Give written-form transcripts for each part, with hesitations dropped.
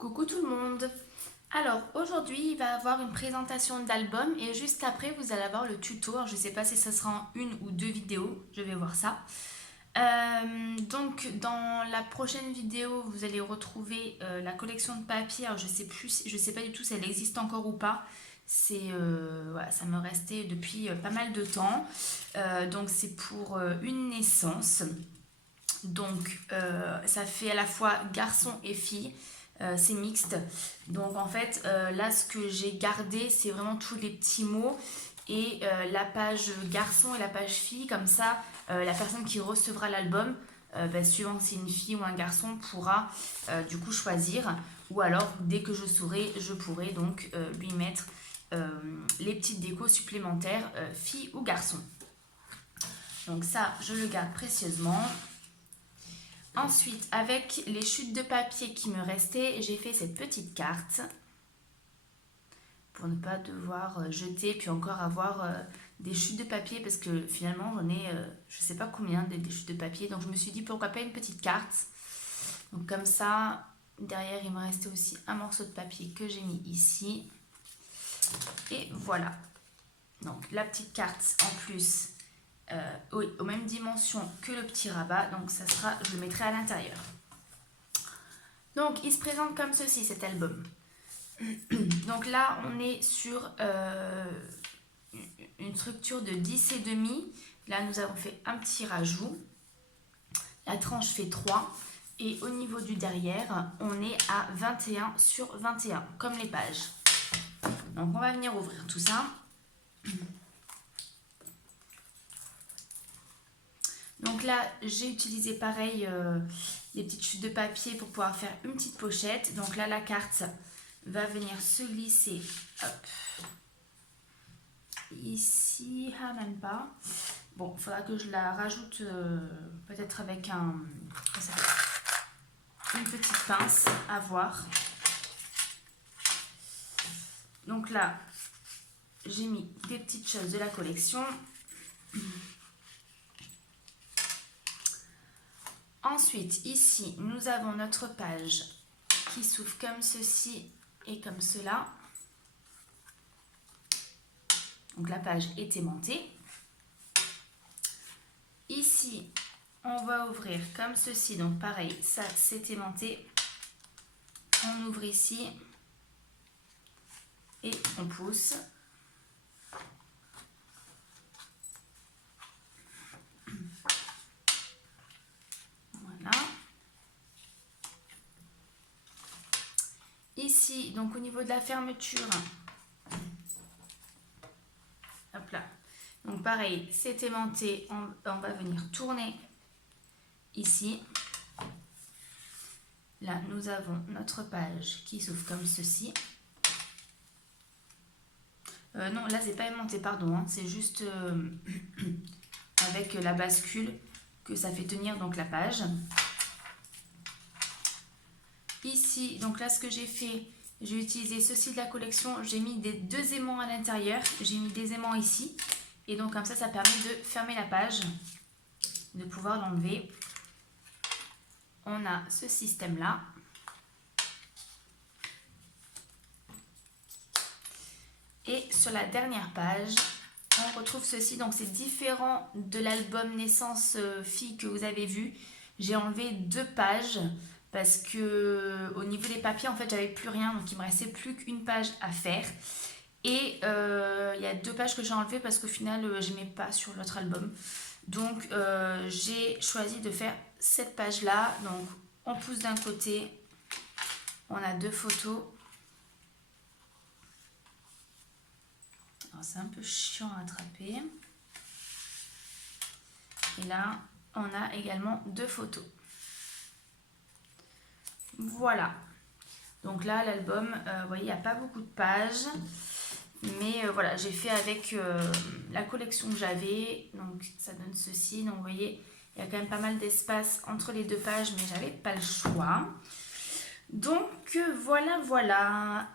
Coucou tout le monde. Alors aujourd'hui il va y avoir une présentation d'album et juste après vous allez avoir le tuto. Alors, je ne sais pas si ça sera en une ou deux vidéos, je vais voir ça. Donc dans la prochaine vidéo vous allez retrouver la collection de papier. Alors, je sais pas du tout si elle existe encore ou pas. Voilà, ça me restait depuis pas mal de temps. Donc c'est pour une naissance. Donc ça fait à la fois garçon et fille. C'est mixte. Donc en fait, là, ce que j'ai gardé, c'est vraiment tous les petits mots et la page garçon et la page fille. Comme ça, la personne qui recevra l'album, suivant si c'est une fille ou un garçon, pourra du coup choisir. Ou alors, dès que je saurai, je pourrai donc lui mettre les petites décos supplémentaires, fille ou garçon. Donc ça, je le garde précieusement. Ensuite, avec les chutes de papier qui me restaient, j'ai fait cette petite carte pour ne pas devoir jeter puis encore avoir des chutes de papier parce que finalement j'en ai je sais pas combien des chutes de papier, donc je me suis dit pourquoi pas une petite carte. Donc comme ça, derrière il me restait aussi un morceau de papier que j'ai mis ici et voilà. Donc la petite carte en plus aux mêmes dimensions que le petit rabat, donc ça sera, je le mettrai à l'intérieur. Donc il se présente comme ceci cet album. Donc là on est sur une structure de 10,5. Là nous avons fait un petit rajout. La tranche fait 3 et au niveau du derrière on est à 21 sur 21 comme les pages. Donc on va venir ouvrir tout ça. Donc là, j'ai utilisé pareil des petites chutes de papier pour pouvoir faire une petite pochette. Donc là, la carte va venir se glisser. Hop. Ici, ah même pas. Bon, il faudra que je la rajoute peut-être avec une petite pince à voir. Donc là, j'ai mis des petites choses de la collection. Ensuite, ici, nous avons notre page qui s'ouvre comme ceci et comme cela. Donc la page est aimantée. Ici, on va ouvrir comme ceci. Donc pareil, ça c'est aimanté. On ouvre ici et on pousse. Ici, donc au niveau de la fermeture, hop là, donc pareil, c'est aimanté, on va venir tourner ici. Là, nous avons notre page qui s'ouvre comme ceci. Non, là, c'est pas aimanté, pardon, hein, c'est juste avec la bascule que ça fait tenir donc la page. Ici, donc là, ce que j'ai fait, j'ai utilisé ceci de la collection. J'ai mis deux aimants à l'intérieur. J'ai mis des aimants ici. Et donc, comme ça permet de fermer la page, de pouvoir l'enlever. On a ce système-là. Et sur la dernière page, on retrouve ceci. Donc, c'est différent de l'album Naissance Fille que vous avez vu. J'ai enlevé 2 pages. Parce que au niveau des papiers, en fait, j'avais plus rien, donc il me restait plus qu'une page à faire. Et il y a 2 pages que j'ai enlevées parce qu'au final, je n'aimais pas sur l'autre album. Donc j'ai choisi de faire cette page-là. Donc on pousse d'un côté, on a 2 photos. Alors c'est un peu chiant à attraper. Et là, on a également 2 photos. Voilà, donc là l'album, vous voyez, il n'y a pas beaucoup de pages, mais voilà, j'ai fait avec la collection que j'avais, donc ça donne ceci. Donc vous voyez, il y a quand même pas mal d'espace entre les 2 pages, mais j'avais pas le choix. Donc voilà.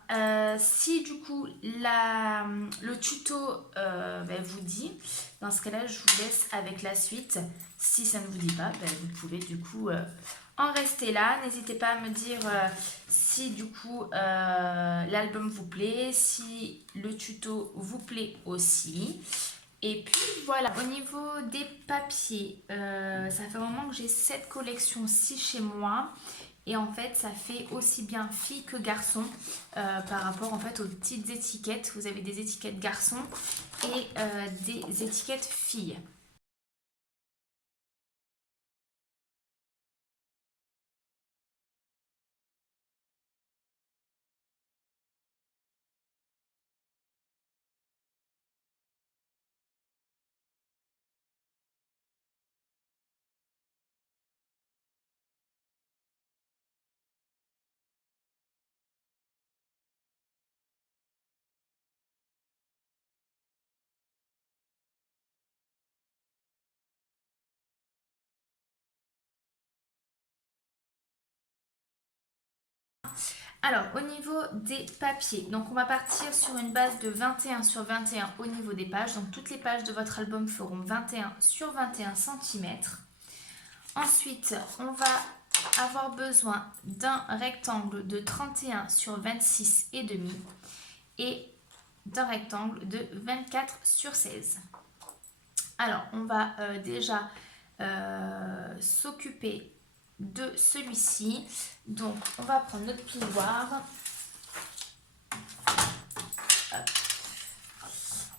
Si du coup le tuto vous dit, dans ce cas là je vous laisse avec la suite. Si ça ne vous dit pas, vous pouvez du coup en rester là. N'hésitez pas à me dire si du coup l'album vous plaît, si le tuto vous plaît aussi. Et puis voilà, au niveau des papiers, ça fait un moment que j'ai cette collection-ci chez moi. Et en fait, ça fait aussi bien filles que garçons par rapport en fait aux petites étiquettes. Vous avez des étiquettes garçons et des étiquettes filles. Alors, au niveau des papiers, donc on va partir sur une base de 21 sur 21 au niveau des pages. Donc, toutes les pages de votre album feront 21 sur 21 cm. Ensuite, on va avoir besoin d'un rectangle de 31 sur 26 et demi et d'un rectangle de 24 sur 16. Alors, on va déjà s'occuper de celui-ci. Donc, on va prendre notre plioir.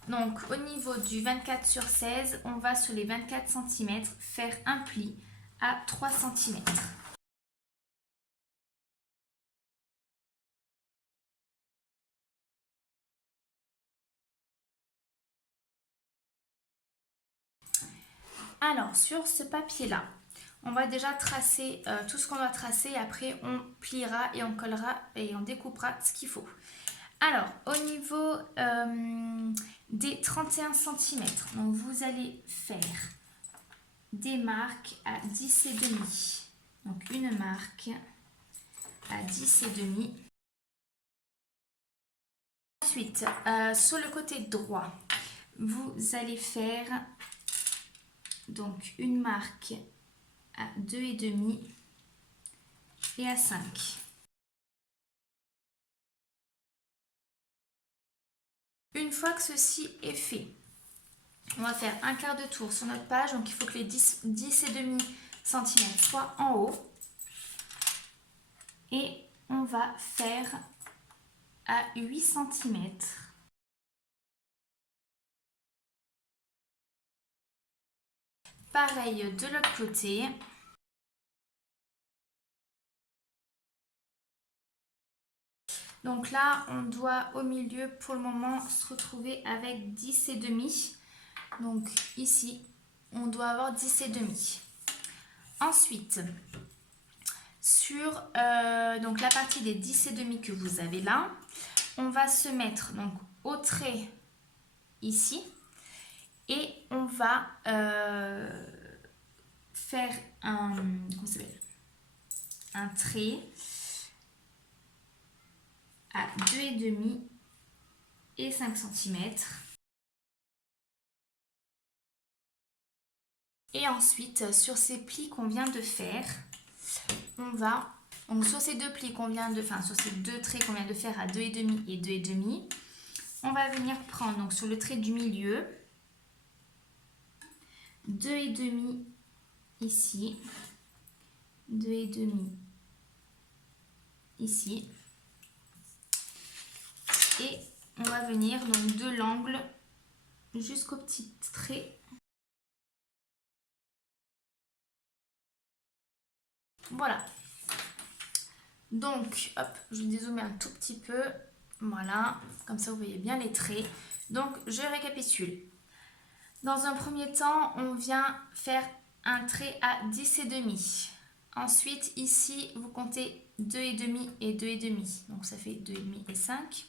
Donc, au niveau du 24 sur 16, on va sur les 24 cm faire un pli à 3 cm. Alors, sur ce papier-là, on va déjà tracer tout ce qu'on doit tracer. Et après, on pliera et on collera et on découpera ce qu'il faut. Alors, au niveau des 31 cm, donc vous allez faire des marques à 10 et demi. Donc, une marque à 10 et demi. Ensuite, sur le côté droit, vous allez faire donc une marque à 2 et demi et à 5. Une fois que ceci est fait, on va faire un quart de tour sur notre page. Donc il faut que les 10 et demi centimètres soient en haut. Et on va faire à 8 cm. Pareil de l'autre côté. Donc là, on doit au milieu pour le moment se retrouver avec 10 et demi. Donc ici, on doit avoir 10 et demi. Ensuite, sur donc la partie des 10 et demi que vous avez là, on va se mettre donc au trait ici et on va faire un trait à 2 et demi et 5 cm. Et ensuite, sur ces plis qu'on vient de faire, on va, donc sur ces deux plis qu'on vient de, enfin sur ces deux traits qu'on vient de faire à 2 et demi et 2 et demi, on va venir prendre donc sur le trait du milieu, 2 et demi ici, 2 et demi ici, et on va venir donc de l'angle jusqu'au petit trait. Voilà. Donc, hop, je vais dézoomer un tout petit peu. Voilà, comme ça vous voyez bien les traits. Donc, je récapitule. Dans un premier temps, on vient faire un trait à 10 et demi. Ensuite, ici, vous comptez 2 et demi et 2 et demi. Donc, ça fait 2 et demi et 5.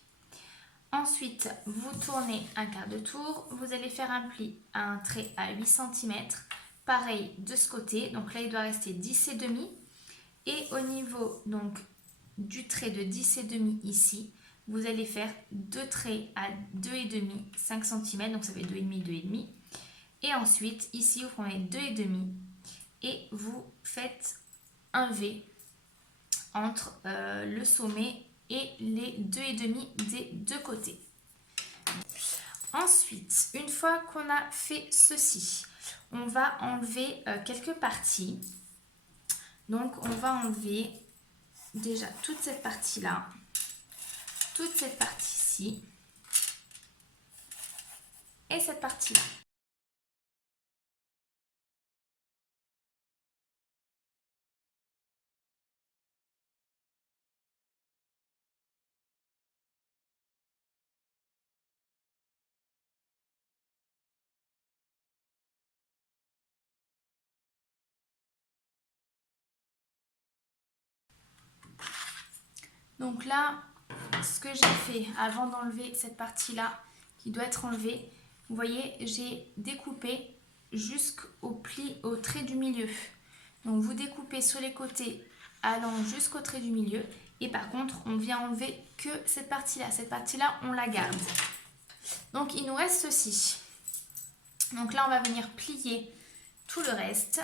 Ensuite, vous tournez un quart de tour. Vous allez faire un pli à un trait à 8 cm. Pareil de ce côté. Donc là, il doit rester 10 et demi. Et au niveau donc du trait de 10 et demi ici, vous allez faire deux traits à 2 et demi, 5 cm, donc ça fait 2 et demi, 2 et demi. Et ensuite, ici, vous prenez 2 et demi et vous faites un V entre le sommet et les 2,5 des deux côtés. Ensuite, une fois qu'on a fait ceci, on va enlever quelques parties. Donc, on va enlever déjà toute cette partie-là, toute cette partie-ci et cette partie-là. Donc là, ce que j'ai fait avant d'enlever cette partie-là qui doit être enlevée, vous voyez, j'ai découpé jusqu'au pli, au trait du milieu. Donc vous découpez sur les côtés allant jusqu'au trait du milieu. Et par contre, on vient enlever que cette partie-là. Cette partie-là, on la garde. Donc il nous reste ceci. Donc là, on va venir plier tout le reste.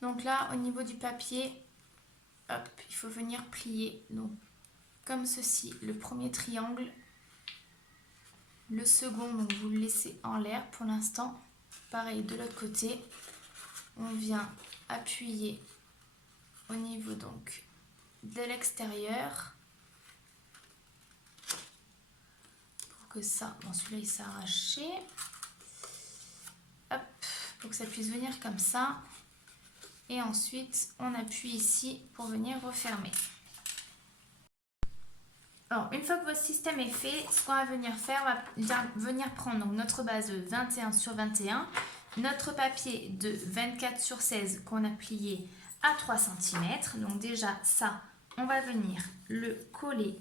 Donc là, au niveau du papier, hop, il faut venir plier. Donc comme ceci, le premier triangle. Le second, donc vous le laissez en l'air pour l'instant. Pareil de l'autre côté, on vient appuyer au niveau donc de l'extérieur pour que ça, bon celui-là il s'est arraché, hop, pour que ça puisse venir comme ça. Et ensuite on appuie ici pour venir refermer. Alors, une fois que votre système est fait, ce qu'on va venir faire, on va venir prendre donc notre base de 21 sur 21, notre papier de 24 sur 16 qu'on a plié à 3 cm. Donc déjà, ça, on va venir le coller.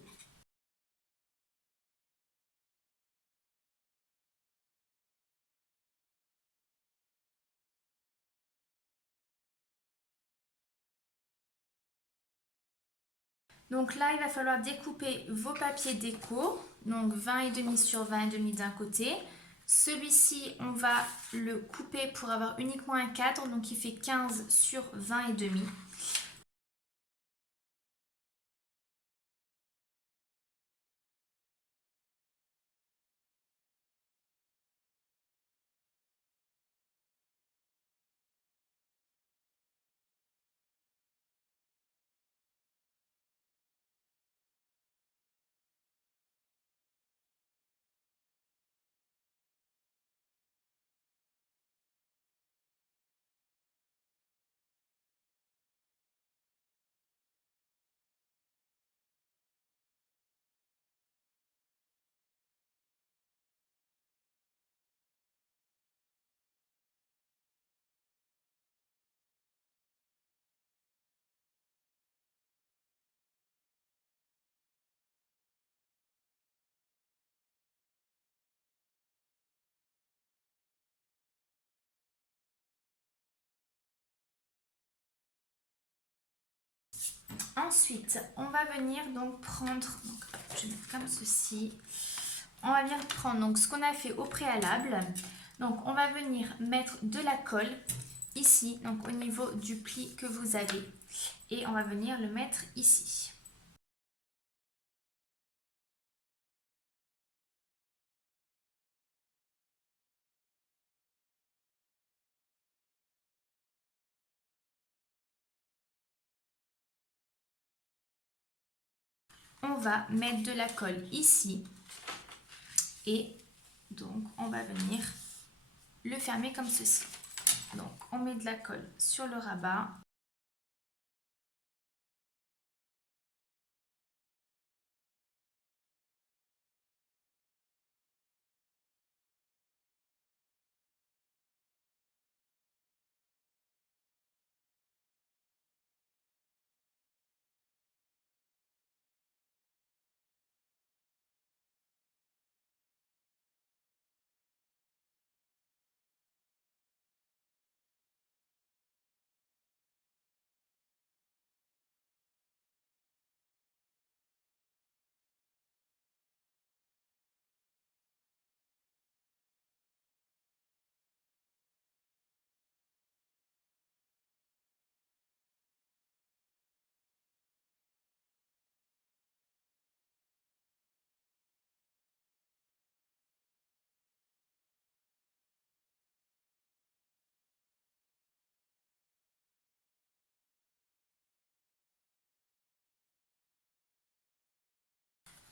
Donc là, il va falloir découper vos papiers déco, donc 20,5 sur 20,5 d'un côté. Celui-ci, on va le couper pour avoir uniquement un cadre, donc il fait 15 sur 20,5. Ensuite, on va venir donc prendre, donc, je vais mettre comme ceci. On va venir prendre donc ce qu'on a fait au préalable. Donc on va venir mettre de la colle ici, donc au niveau du pli que vous avez. Et on va venir le mettre ici. On va mettre de la colle ici. Et donc on va venir le fermer comme ceci. Donc on met de la colle sur le rabat.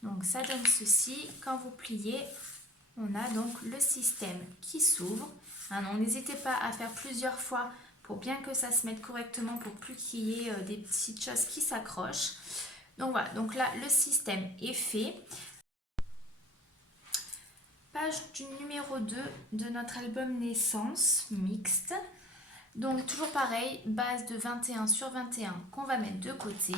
Donc ça donne ceci. Quand vous pliez, on a donc le système qui s'ouvre. Hein, donc n'hésitez pas à faire plusieurs fois pour bien que ça se mette correctement, pour plus qu'il y ait des petites choses qui s'accrochent. Donc voilà, donc là le système est fait. Page du numéro 2 de notre album Naissance mixte. Donc toujours pareil, base de 21 sur 21 qu'on va mettre de côté.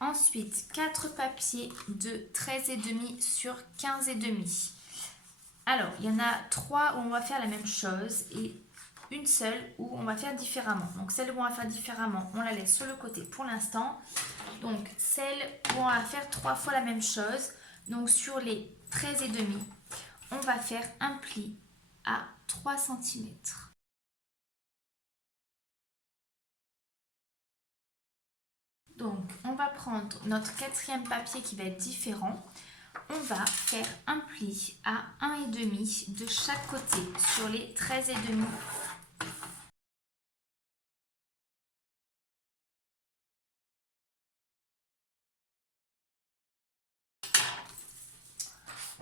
Ensuite, 4 papiers de 13,5 sur 15,5. Alors, il y en a 3 où on va faire la même chose et une seule où on va faire différemment. Donc celle où on va faire différemment, on la laisse sur le côté pour l'instant. Donc celle où on va faire 3 fois la même chose. Donc sur les 13,5, on va faire un pli à 3 cm. Donc on va prendre notre 4e papier qui va être différent. On va faire un pli à 1,5 de chaque côté sur les 13,5.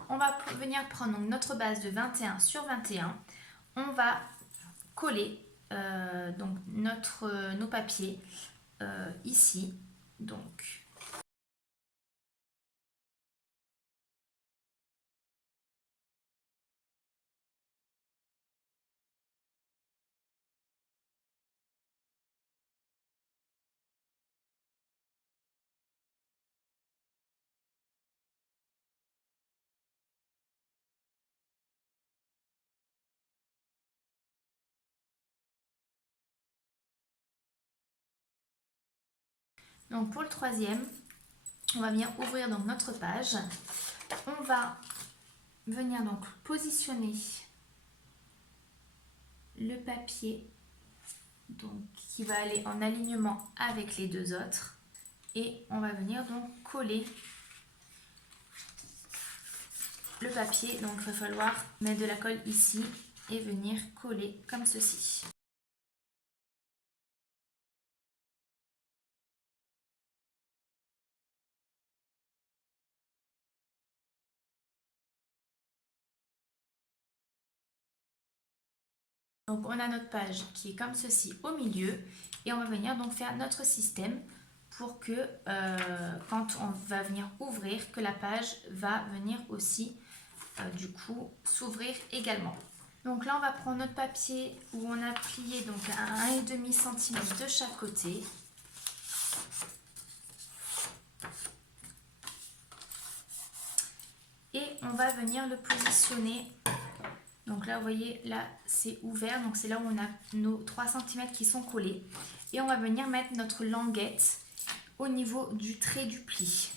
On va venir prendre donc notre base de 21 sur 21. On va coller donc nos papiers ici. Donc, pour le 3e, on va venir ouvrir donc notre page. On va venir donc positionner le papier donc, qui va aller en alignement avec les 2 autres. Et on va venir donc coller le papier. Donc il va falloir mettre de la colle ici et venir coller comme ceci. Donc on a notre page qui est comme ceci au milieu et on va venir donc faire notre système pour que quand on va venir ouvrir, que la page va venir aussi du coup s'ouvrir également. Donc là on va prendre notre papier où on a plié donc à 1,5 cm de chaque côté. Et on va venir le positionner. Donc là, vous voyez, là, c'est ouvert. Donc c'est là où on a nos 3 cm qui sont collés. Et on va venir mettre notre languette au niveau du trait du pli.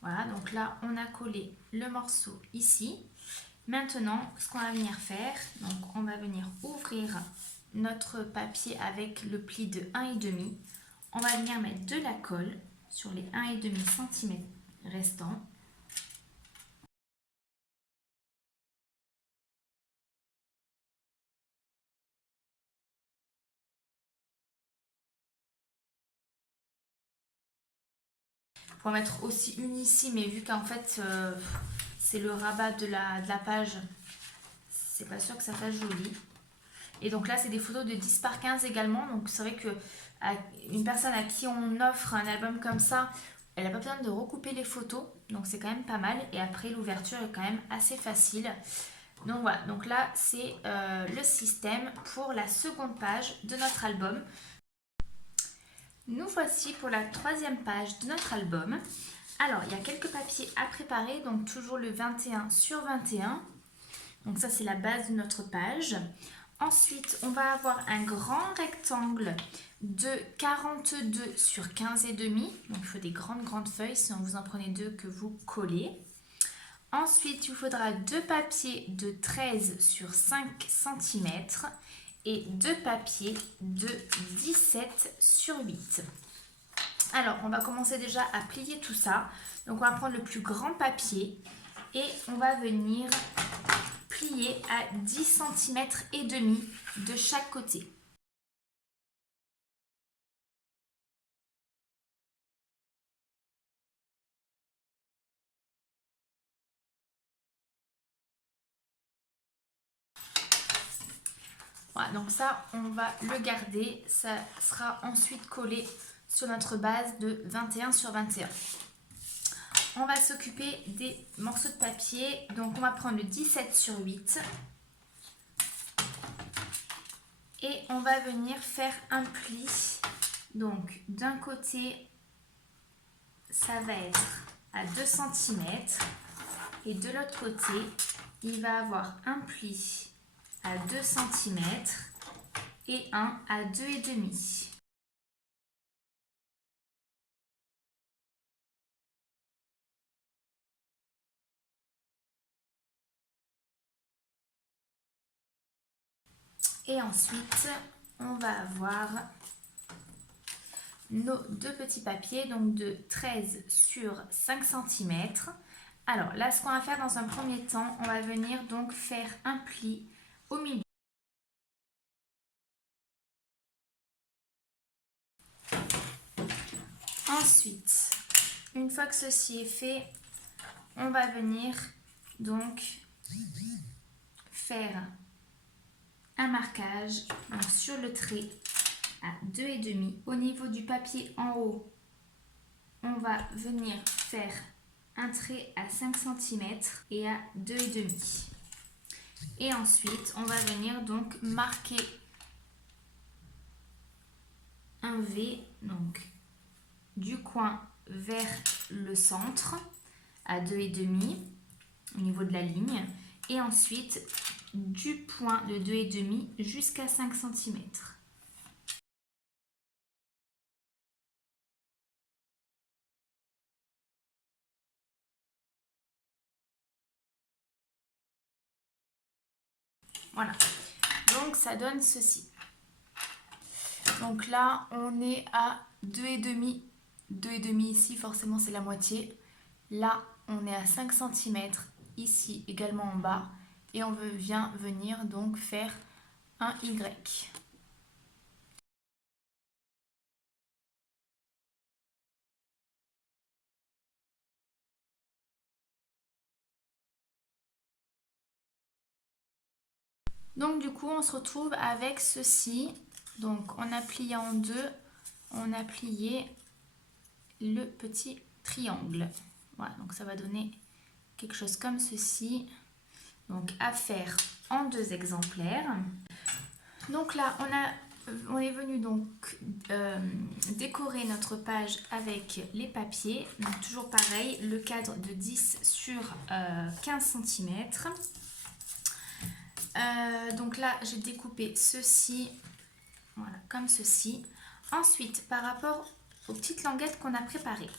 Voilà, donc là, on a collé le morceau ici. Maintenant, ce qu'on va venir faire, donc on va venir ouvrir notre papier avec le pli de 1,5. On va venir mettre de la colle sur les 1,5 cm restants. On va mettre aussi une ici, mais vu qu'en fait c'est le rabat de la page, c'est pas sûr que ça fasse joli. Et donc là, c'est des photos de 10 par 15 également. Donc c'est vrai que une personne à qui on offre un album comme ça, elle n'a pas besoin de recouper les photos. Donc c'est quand même pas mal. Et après, l'ouverture est quand même assez facile. Donc voilà, donc là, c'est le système pour la seconde page de notre album. Nous voici pour la 3e page de notre album. Alors, il y a quelques papiers à préparer, donc toujours le 21 sur 21. Donc ça, c'est la base de notre page. Ensuite, on va avoir un grand rectangle de 42 sur 15,5. Donc il faut des grandes feuilles, sinon vous en prenez 2 que vous collez. Ensuite, il vous faudra 2 papiers de 13 sur 5 cm et 2 papiers de 17 sur 8. Alors, on va commencer déjà à plier tout ça. Donc, on va prendre le plus grand papier et on va venir plier à 10,5 cm de chaque côté. Voilà, donc ça, on va le garder. Ça sera ensuite collé sur notre base de 21 sur 21. On va s'occuper des morceaux de papier. Donc, on va prendre le 17 sur 8. Et on va venir faire un pli. Donc, d'un côté, ça va être à 2 cm. Et de l'autre côté, il va avoir un pli à 2 cm et un à 2,5 cm. Et ensuite, on va avoir nos deux petits papiers, donc de 13 sur 5 cm. Alors là, ce qu'on va faire dans un premier temps, on va venir donc faire un pli au milieu. Ensuite, une fois que ceci est fait, on va venir donc faire un marquage donc sur le trait à 2,5 au niveau du papier en haut. On va venir faire un trait à 5 cm et à 2,5. Et ensuite, on va venir donc marquer un V donc du coin vers le centre à 2,5 au niveau de la ligne et ensuite du point de 2,5 jusqu'à 5 cm. Voilà, donc ça donne ceci. Donc là, on est à 2,5. 2,5 ici, forcément c'est la moitié. Là, on est à 5 cm, ici également en bas. Et on vient venir donc faire un Y. Donc du coup, on se retrouve avec ceci. Donc on a plié en deux, on a plié le petit triangle. Voilà, donc ça va donner quelque chose comme ceci. Donc à faire en 2 exemplaires. Donc là, on est venu donc décorer notre page avec les papiers. Donc toujours pareil, le cadre de 10 sur 15 cm. Donc là, j'ai découpé ceci, voilà, comme ceci. Ensuite, par rapport aux petites languettes qu'on a préparées,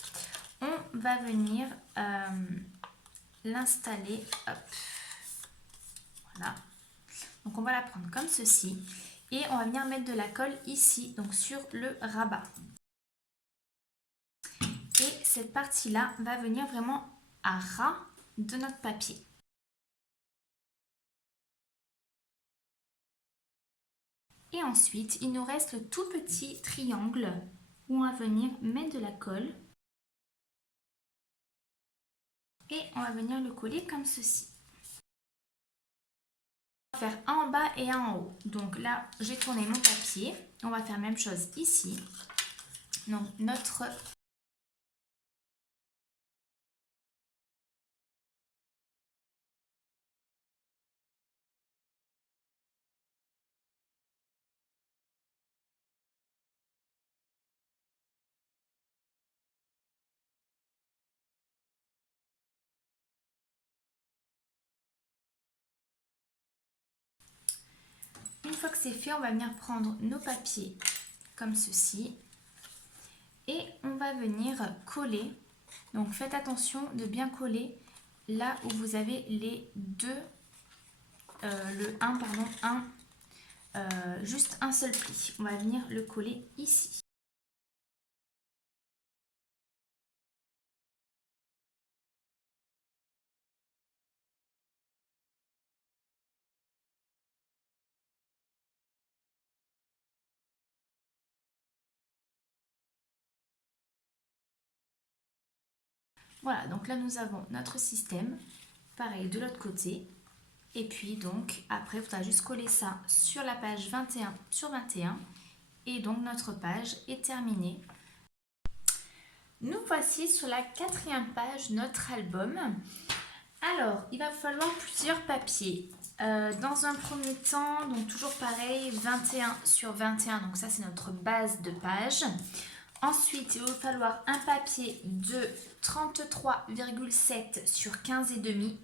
on va venir l'installer. Hop. Voilà. Donc on va la prendre comme ceci. Et on va venir mettre de la colle ici, donc sur le rabat. Et cette partie-là va venir vraiment à ras de notre papier. Et ensuite, il nous reste le tout petit triangle où on va venir mettre de la colle. Et on va venir le coller comme ceci. On va faire un en bas et un en haut. Donc là, j'ai tourné mon papier. On va faire la même chose ici. Donc notre... Une fois que c'est fait, on va venir prendre nos papiers comme ceci. Et on va venir coller. Donc faites attention de bien coller là où vous avez les deux, juste un seul pli. On va venir le coller ici. Voilà, donc là nous avons notre système, pareil de l'autre côté. Et puis donc après, il faudra juste coller ça sur la page 21 sur 21. Et donc notre page est terminée. Nous voici sur la 4e page de notre album. Alors, il va falloir plusieurs papiers. Dans un premier temps, donc toujours pareil, 21 sur 21, donc ça c'est notre base de page. Ensuite, il va falloir un papier de 33,7 sur 15,5.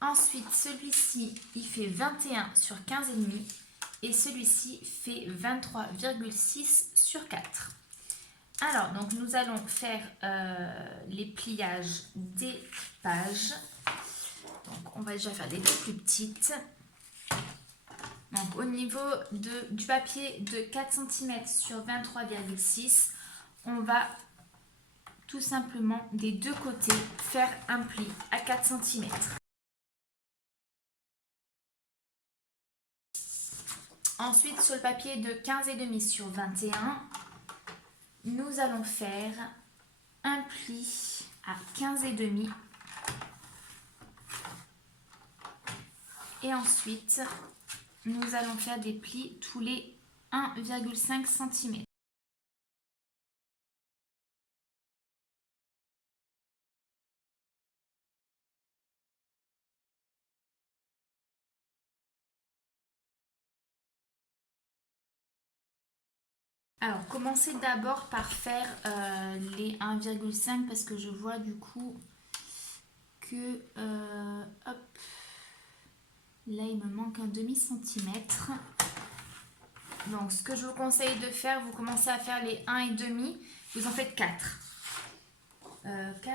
Ensuite, celui-ci, il fait 21 sur 15,5 et celui-ci fait 23,6 sur 4. Alors, donc nous allons faire les pliages des pages. Donc, on va déjà faire les deux plus petites. Donc, au niveau du papier de 4 cm sur 23,6, on va tout simplement des deux côtés faire un pli à 4 cm. Ensuite, sur le papier de 15,5 sur 21, nous allons faire un pli à 15,5 et ensuite nous allons faire des plis tous les 1,5 cm. Alors, commencez d'abord par faire les 1,5 parce que je vois du coup que hop, là il me manque un demi-centimètre. Donc, ce que je vous conseille de faire, vous commencez à faire les 1,5, vous en faites 4. 4, 1,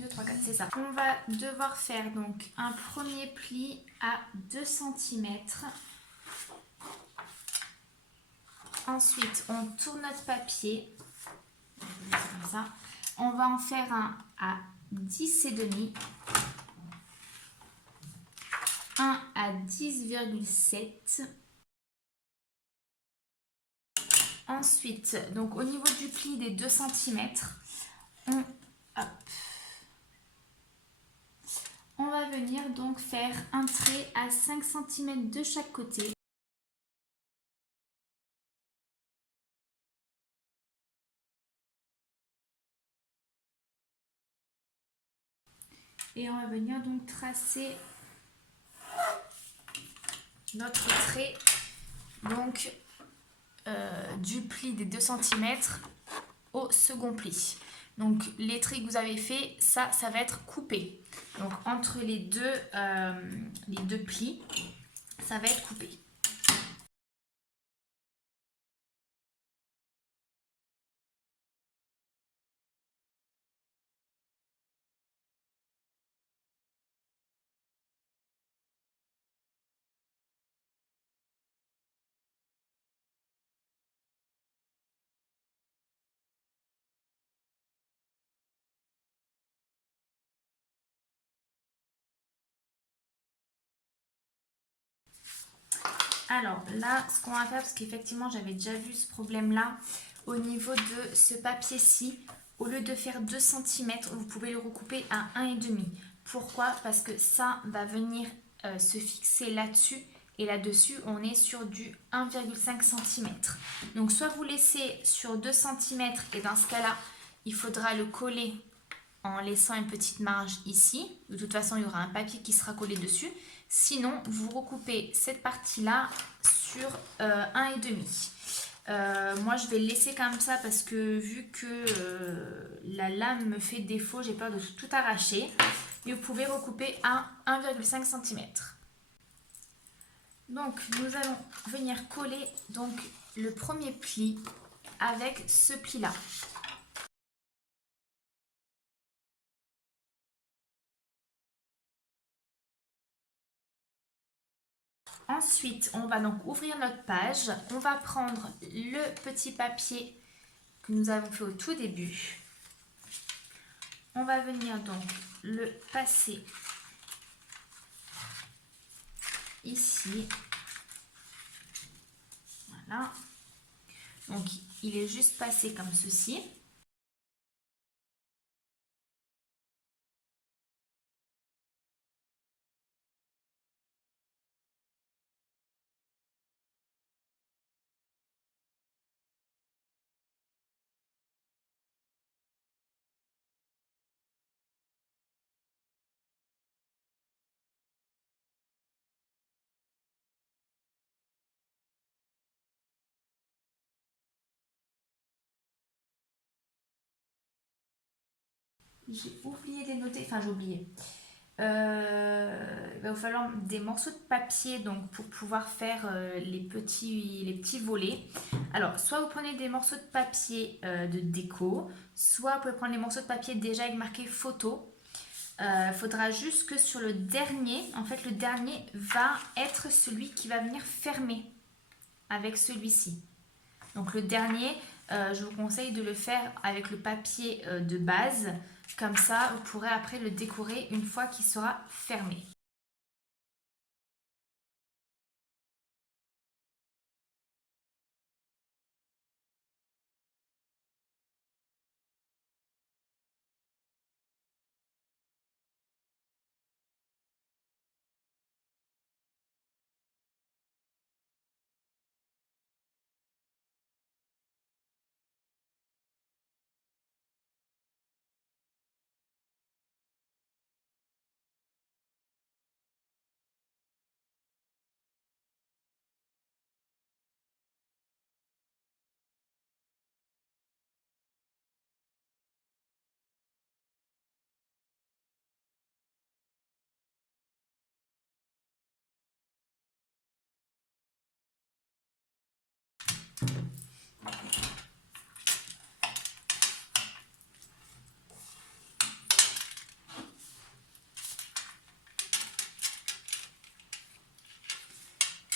2, 3, 4, c'est ça. On va devoir faire donc un premier pli à 2 cm. Ensuite, on tourne notre papier. Comme ça. On va en faire un à 10,5. Un à 10,7. Ensuite, donc au niveau du pli des 2 cm, on va venir donc faire un trait à 5 cm de chaque côté. Et on va venir donc tracer notre trait donc du pli des 2 cm au second pli. Donc les traits que vous avez fait, ça va être coupé. Donc entre les deux plis, ça va être coupé. Alors là, ce qu'on va faire, parce qu'effectivement j'avais déjà vu ce problème-là, au niveau de ce papier-ci, au lieu de faire 2 cm, vous pouvez le recouper à 1,5. Pourquoi? Parce que ça va venir se fixer là-dessus et là-dessus, on est sur du 1,5 cm. Donc soit vous laissez sur 2 cm et dans ce cas-là, il faudra le coller en laissant une petite marge ici. De toute façon, il y aura un papier qui sera collé dessus. Sinon, vous recoupez cette partie-là sur 1,5. Moi, je vais le laisser comme ça parce que vu que la lame me fait défaut, j'ai peur de tout arracher. Et vous pouvez recouper à 1,5 cm. Donc, nous allons venir coller donc, le premier pli avec ce pli-là. Ensuite, on va donc ouvrir notre page. On va prendre le petit papier que nous avons fait au tout début. On va venir donc le passer ici. Voilà. Donc, il est juste passé comme ceci. J'ai oublié de les noter, enfin j'ai oublié. Il va vous falloir des morceaux de papier donc pour pouvoir faire les petits volets. Alors, soit vous prenez des morceaux de papier de déco, soit vous pouvez prendre les morceaux de papier déjà avec marqué photo. Faudra juste que sur le dernier, en fait le dernier va être celui qui va venir fermer avec celui-ci. Donc le dernier, je vous conseille de le faire avec le papier de base. Comme ça, vous pourrez après le décorer une fois qu'il sera fermé.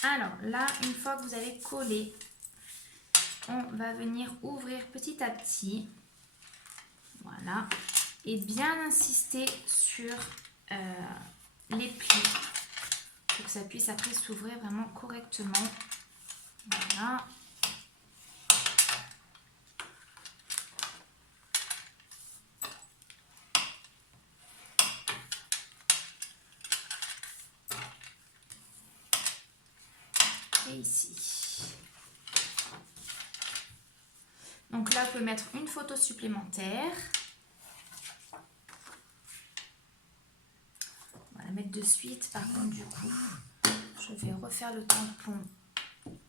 Alors là, une fois que vous avez collé, on va venir ouvrir petit à petit. Voilà. Et bien insister sur les plis pour que ça puisse après s'ouvrir vraiment correctement. Voilà. Et ici. Donc là, vous pouvez mettre une photo supplémentaire. On va la mettre de suite. Par contre, du coup, je vais refaire le tampon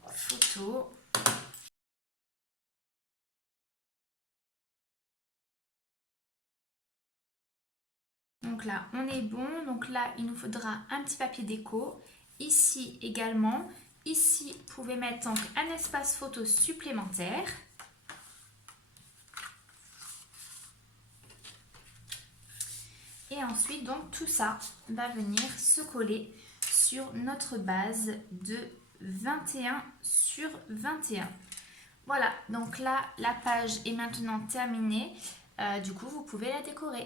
photo. Donc là, on est bon. Donc là, il nous faudra un petit papier déco. Ici également. Ici, vous pouvez mettre donc un espace photo supplémentaire. Et ensuite, donc tout ça va venir se coller sur notre base de 21 sur 21. Voilà, donc là, la page est maintenant terminée. Du coup, vous pouvez la décorer.